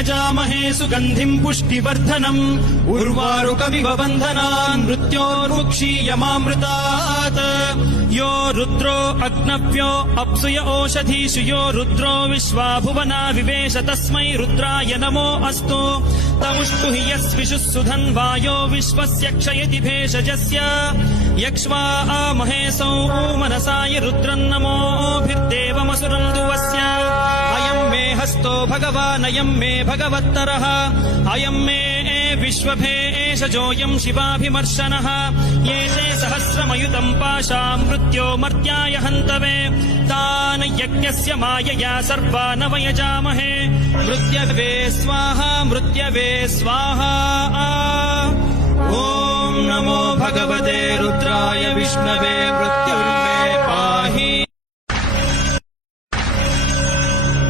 यजामहे सुगन्धिम् पुष्टिवर्धनम् उर्वारुकमिव बन्धनान् मृत्योर्मुक्षीयमामृतात् यो रुद्रो अग्नव्यो अप्सुय ओषधीषु यो रुद्रो विश्वा भुवना विवेश तस्मै रुद्राय नमो अस्तु तमुष्टु हि यस्विषुः सुधन्वायो विश्वस्य क्षयति भेषजस्य यक्ष्वा महेशौ मनसाय रुद्रन्नमोभिर्देवमसुरम् दुवस्य अयम् मे हस्तो भगवानयम् मे भगवत्तरः अयम् मे विश्वभेषजोऽयम् शिवाभिमर्शनः ये ते सहस्रमयुतम् पाशाम् मृत्यो मर्त्याय हन्तवे तान् यज्ञस्य मायया सर्वान् वयजामहे मृत्यवे स्वाहा मृत्यवे स्वाहा ॐ नमो भगवते रुद्राय विष्णवे मृत्युर्मे